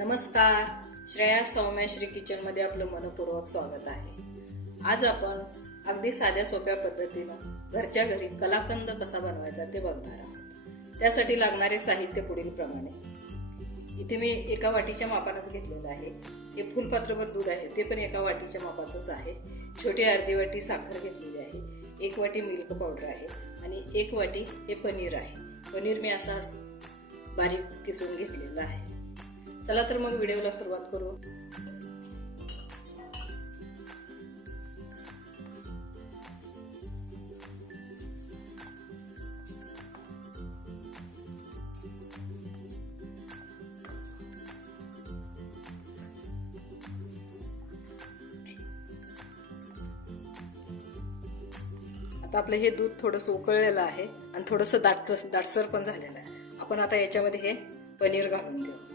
नमस्कार. श्रेया सौम्या श्री किचनमध्ये आपलं मनपूर्वक स्वागत आहे. आज आपण अगदी साध्या सोप्या पद्धतीनं घरच्या घरी कलाकंद कसा बनवायचा ते बघणार आहोत. त्यासाठी लागणारे साहित्य पुढील प्रमाणे इथे मी एका वाटीच्या मापानंच घेतलेलं आहे. हे फुलपात्रभर दूध आहे ते पण एका वाटीच्या मापाचंच आहे. छोटी अर्धी वाटी साखर घेतलेली आहे एक वाटी मिल्क पावडर आहे आणि एक वाटी हे पनीर आहे. पनीर मी असा बारीक किसून घेतलेलं आहे. चला तर मग व्हिडिओला सुरुवात करू. आता आपलं हे दूध थोडंसं उकळलेलं आहे आणि थोडंसं दाट दाटसर पण झालेलं आहे. आपण आता याच्यामध्ये हे पनीर घालून घेऊ.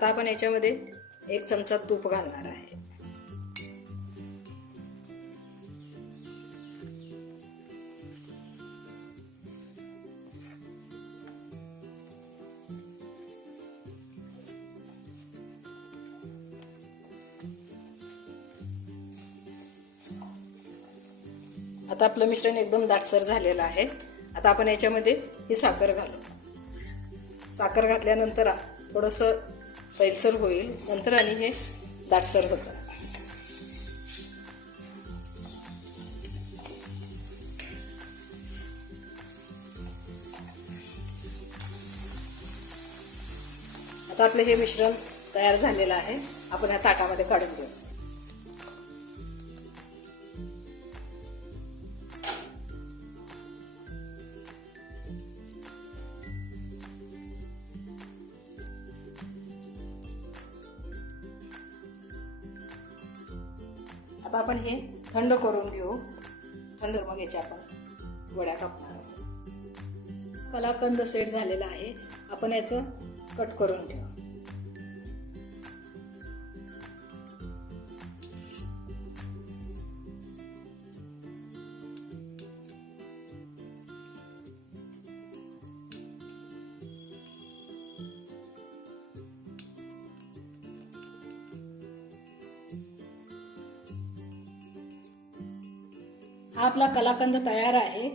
आता आपण याच्यामध्ये एक चमचा तूप घालणार आहे. आता आपलं मिश्रण एकदम दाटसर झालेलं आहे. आता आपण याच्यामध्ये ही साखर घालू. साखर घातल्यानंतर थोडंसं सैलसर होईल. नंतर आणि हे दाटसर होतं. आता आपलं हे मिश्रण तयार झालेलं आहे. आपण ह्या ताटामध्ये काढून घेऊ. आता आपण हे थंड करून घेऊ. थंड मग याच्या आपण वड्या कापणार आहोत. कलाकंद सेट झालेला आहे. आपण याचं कट करून घेऊ. हा आपला कलाकंद तयार आहे.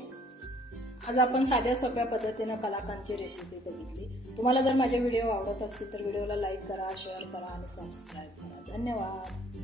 आज आपण साध्या सोप्या पद्धतीनं कलाकंदची रेसिपी बघितली. तुम्हाला जर माझे व्हिडिओ आवडत असतील तर व्हिडिओला लाईक करा शेअर करा आणि सबस्क्राईब करा. धन्यवाद.